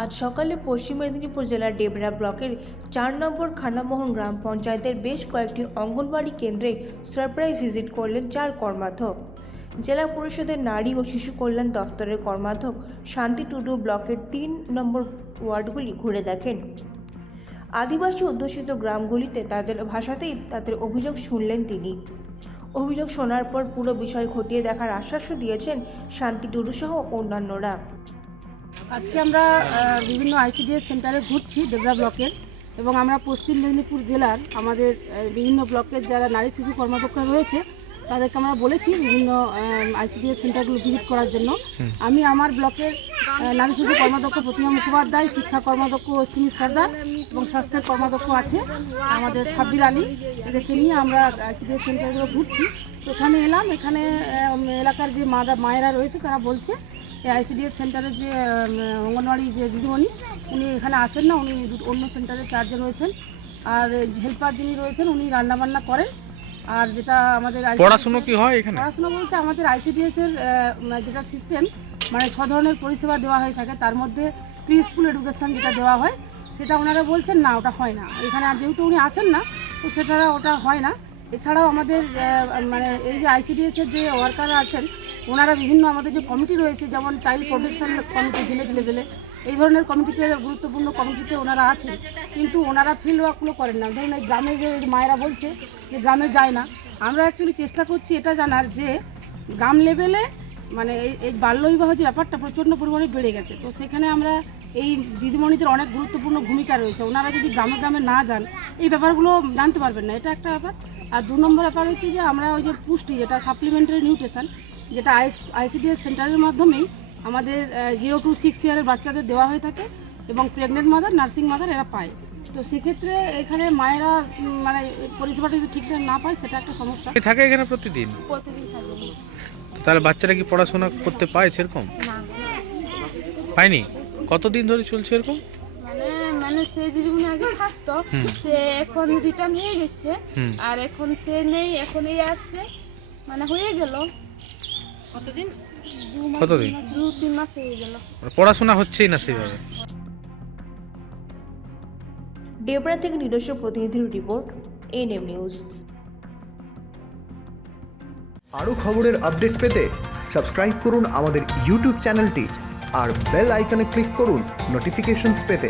আজ সকালে পশ্চিম মেদিনীপুর জেলার ডেবরা ব্লকের চার নম্বর খানামোহন গ্রাম পঞ্চায়েতের বেশ কয়েকটি অঙ্গনওয়াড়ি কেন্দ্রে সারপ্রাইজ ভিজিট করলেন চার কর্মাধ্যক্ষ। জেলা পরিষদের নারী ও শিশু কল্যাণ দফতরের কর্মাধ্যক্ষ শান্তি টুডু ব্লকের তিন নম্বর ওয়ার্ডগুলি ঘুরে দেখেন। আদিবাসী অধ্যুষিত গ্রামগুলিতে তাদের ভাষাতেই তাদের অভিযোগ শুনলেন তিনি। অভিযোগ শোনার পর পুরো বিষয় খতিয়ে দেখার আশ্বাসও দিয়েছেন শান্তি টুডু সহ অন্যান্যরা। আজকে আমরা বিভিন্ন আইসিডিএস সেন্টারে ঘুরছি ডেবরা ব্লকের এবং আমরা পশ্চিম মেদিনীপুর জেলার আমাদের বিভিন্ন ব্লকের যারা নারী শিশু কর্মকর্তা রয়েছে তাদেরকে আমরা বলেছি বিভিন্ন আইসিডিএস সেন্টারগুলো ভিজিট করার জন্য। আমি আমার ব্লকের নারী শিশু কর্মাধ্যক্ষ প্রতিমা মুখোপাধ্যায় শিক্ষা কর্মাধ্যক্ষ অশ্বিনী সর্দার এবং স্বাস্থ্যের কর্মাধ্যক্ষ আছে আমাদের সাব্বির আলী। এদেরকে নিয়ে আমরা আইসিডিএস সেন্টারগুলো ঘুরছি। এখানে এলাম এখানে এলাকার যে মাদা মায়েরা রয়েছে তারা বলছে আইসিডিএস সেন্টারের যে অঙ্গনওয়াড়ি যে দিদিমণি উনি এখানে আসেন না উনি দু- অন্য সেন্টারে চার্জে রয়েছেন। আর হেল্পার যিনি রয়েছেন উনি রান্নাবান্না করেন। আর যেটা আমাদের পড়াশুনো কি হয় এখানে? পড়াশোনা বলতে আমাদের আইসিডিএস এর যেটা সিস্টেম মানে ছ ধরনের পরিষেবা দেওয়া হয়ে থাকে। তার মধ্যে প্রি স্কুল এডুকেশন যেটা দেওয়া হয় সেটা ওনারা বলছেন না ওটা হয় না। এখানে আর যেহেতু উনি আসেন না তো সেটা ওটা হয় না। এছাড়াও আমাদের মানে এই যে আইসিডিএসের যে ওয়ার্কাররা আছেন ওনারা বিভিন্ন আমাদের যে কমিটি রয়েছে, যেমন চাইল্ড প্রোটেকশন কমিটি ভিলেজ লেভেলে এই ধরনের কমিটিতে, গুরুত্বপূর্ণ কমিটিতে ওনারা আছেন। কিন্তু ওনারা ফিল্ড ওয়ার্কগুলো করেন না। ধরুন এই গ্রামে যে মায়েরা বলছে যে গ্রামে যায় না। আমরা অ্যাকচুয়ালি চেষ্টা করছি এটা জানার যে গ্রাম লেভেলে মানে এই বাল্যবিবাহ যে ব্যাপারটা প্রচণ্ড পরিমাণে বেড়ে গেছে। তো সেখানে আমরা এই দিদিমণিদের অনেক গুরুত্বপূর্ণ ভূমিকা রয়েছে। ওনারা যদি গ্রামে গ্রামে না যান, এই ব্যাপারগুলো জানতে পারবেন না। এটা একটা ব্যাপার। আর দু নম্বর ব্যাপার হচ্ছে যে আমরা ওই যে পুষ্টি, যেটা সাপ্লিমেন্টারি নিউট্রিশন যেটা আইস আইসিডিএস সেন্টারের মাধ্যমেই আমাদের জিরো টু সিক্স ইয়ারের বাচ্চাদের দেওয়া হয়ে থাকে এবং প্রেগনেন্ট মাদার নার্সিং মাদার এরা পায়। তো সেক্ষেত্রে এখানে মায়েরা মানে পরিষেবাটা যদি ঠিকঠাক না পায় সেটা একটা সমস্যা। থাকে এখানে প্রতিদিন? প্রতিদিন তাহলে বাচ্চারা কি পড়াশোনা করতে পায় সেরকম? পায়নি? কতদিন ধরে চলছে এরকম? মানে মানে সেই দিদিমণি আগে থাকতো সে এখন রিটার্ন হয়ে গেছে। আর এখন সে নেই এখন এই আসছে। মানে হয়ে গেল। কতদিন? কতদিন? দু তিন মাস হয়ে গেল। পড়াশোনা হচ্ছেই না সেইভাবে? ডেবরা থেকে নিজস্ব প্রতিনিধির রিপোর্ট এনএম নিউজ আরও খবরের আপডেট পেতে সাবস্ক্রাইব করুন আমাদের ইউটিউব চ্যানেলটি আর বেল আইকনে ক্লিক করুন নোটিফিকেশনস পেতে।